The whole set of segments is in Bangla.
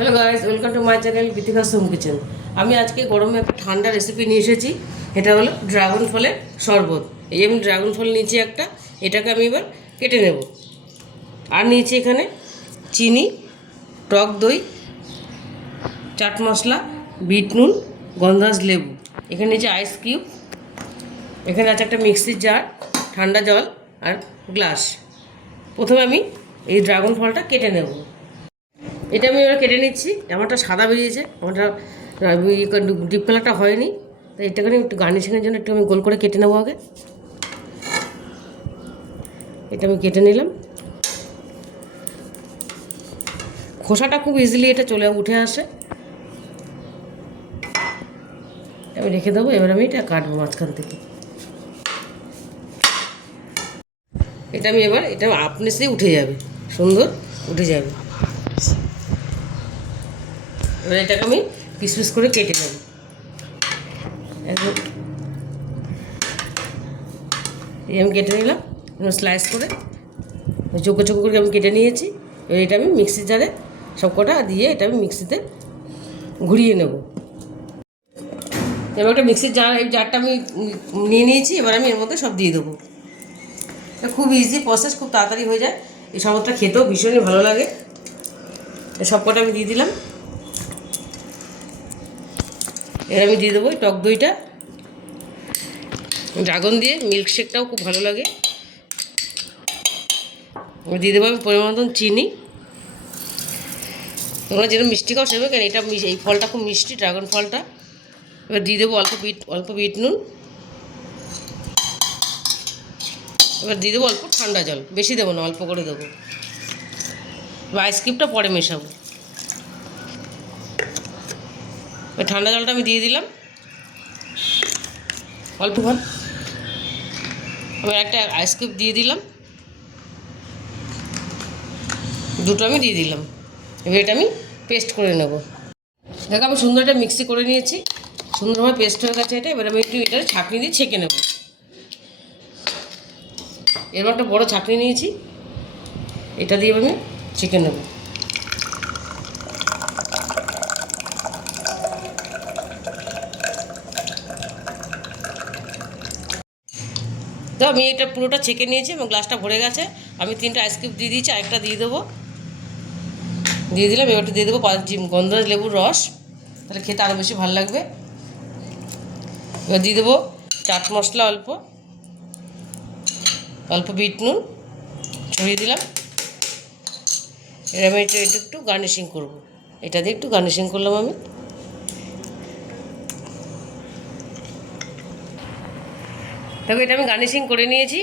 Hello guys, welcome to my channel Geetika's home kitchen. আমি আজকে গরমে একটা ঠান্ডা রেসিপি নিয়ে এসেছি। এটা হলো ড্রাগন ফলের শরবত। এই আমি ড্রাগন ফল নিয়েছি একটা, এটাকে আমি এবার কেটে নেব। আর নিয়েছি এখানে চিনি, টক দই, চাট মশলা, বিট নুন, গন্ধরাজ লেবু। এখানে নিয়েছি আইস কিউব। এখানে আছে একটা মিক্সির জার, ঠান্ডা জল আর গ্লাস। প্রথমে আমি এই ড্রাগন ফলটা কেটে নেব। এটা আমি এবার কেটে নিচ্ছি। আমারটা সাদা বেরিয়েছে, আমারটা ডিপ কালারটা হয়নি, তাই এটাখানে একটু গার্নিশিংয়ের জন্য একটু আমি গোল করে কেটে নেবো আগে। এটা আমি কেটে নিলাম। খোসাটা খুব ইজিলি এটা উঠে আসে। আমি রেখে দেবো। এবার আমি এটা কাটবো মাঝখান থেকে। এটা আমি এটা আপনি সে উঠে যাবে, সুন্দর উঠে যাবে। এবার এটাকে আমি পিস পিস করে কেটে নেব। আমি কেটে নিলাম স্লাইস করে, চোখো চোখো করে আমি কেটে নিয়েছি। এবার এটা আমি মিক্সির জারে সব কটা দিয়ে এটা আমি মিক্সিতে ঘুরিয়ে নেব। এবার একটা মিক্সির জার, এই জারটা আমি নিয়ে নিয়েছি। এবার আমি এর মধ্যে সব দিয়ে দেবো। এটা খুব ইজি প্রসেস, খুব তাড়াতাড়ি হয়ে যায়। এই শরবতটা খেতেও ভীষণই ভালো লাগে। সব কটা আমি দিয়ে দিলাম। এবার আমি দিয়ে দেবো টক দইটা। ড্রাগন দিয়ে মিল্কশেকটাও খুব ভালো লাগে। দিয়ে দেবো আমি পরিমাণ মতন চিনি। তোমরা যেরকম মিষ্টি খাও সেভাবে, কেন এটা এই ফলটা খুব মিষ্টি, ড্রাগন ফলটা। এবার দিয়ে দেবো অল্প বিট নুন। এবার দিয়ে দেবো অল্প ঠান্ডা জল, বেশি দেবো না, অল্প করে দেবো। এবার আইসক্রিমটা পরে মেশাবো। এবার ঠান্ডা জলটা আমি দিয়ে দিলাম অল্প ঘন। এবার একটা আইসক্রিম দিয়ে দিলাম, দুটো আমি দিয়ে দিলাম। এবার এটা আমি পেস্ট করে নেব। দেখো আমি সুন্দর একটা মিক্সি করে নিয়েছি, সুন্দরভাবে পেস্ট হয়ে গেছে এটা। এবার আমি একটু এটা ছাঁকনি দিয়ে ছেঁকে নেব। এবার একটা বড়ো ছাঁকনি নিয়েছি, এটা দিয়ে আমি ছেঁকে নেব। তো আমি এটা পুরোটা ছেঁকে নিয়েছি এবং গ্লাসটা ভরে গেছে। আমি 3টা আইসক্রিম দিয়ে দিয়েছি, আরেকটা দিয়ে দেবো, দিয়ে দিলাম। এবারটা দিয়ে দেবো গন্ধরাজ লেবুর রস, তাহলে খেতে আরও বেশি ভালো লাগবে। এবার দিয়ে দেবো চাট মশলা, অল্প বিট নুন ছড়িয়ে দিলাম। এবার আমি এটা একটু গার্নিশিং করবো। এটা দিয়ে একটু গার্নিশিং করলাম আমি। দেখো এটা আমি গার্নিশিং করে নিয়েছি।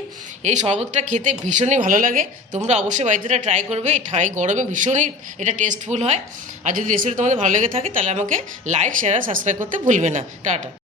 এই শরবতটা খেতে ভীষণই ভালো লাগে। তোমরা অবশ্যই বাড়িতে এটা ট্রাই করবে। এই গরমে ভীষণই এটা টেস্টফুল হয়। আর যদি রেসিপি তোমাদের ভালো লেগে থাকে তাহলে আমাকে লাইক, শেয়ার আর সাবস্ক্রাইব করতে ভুলবে না। টাটা।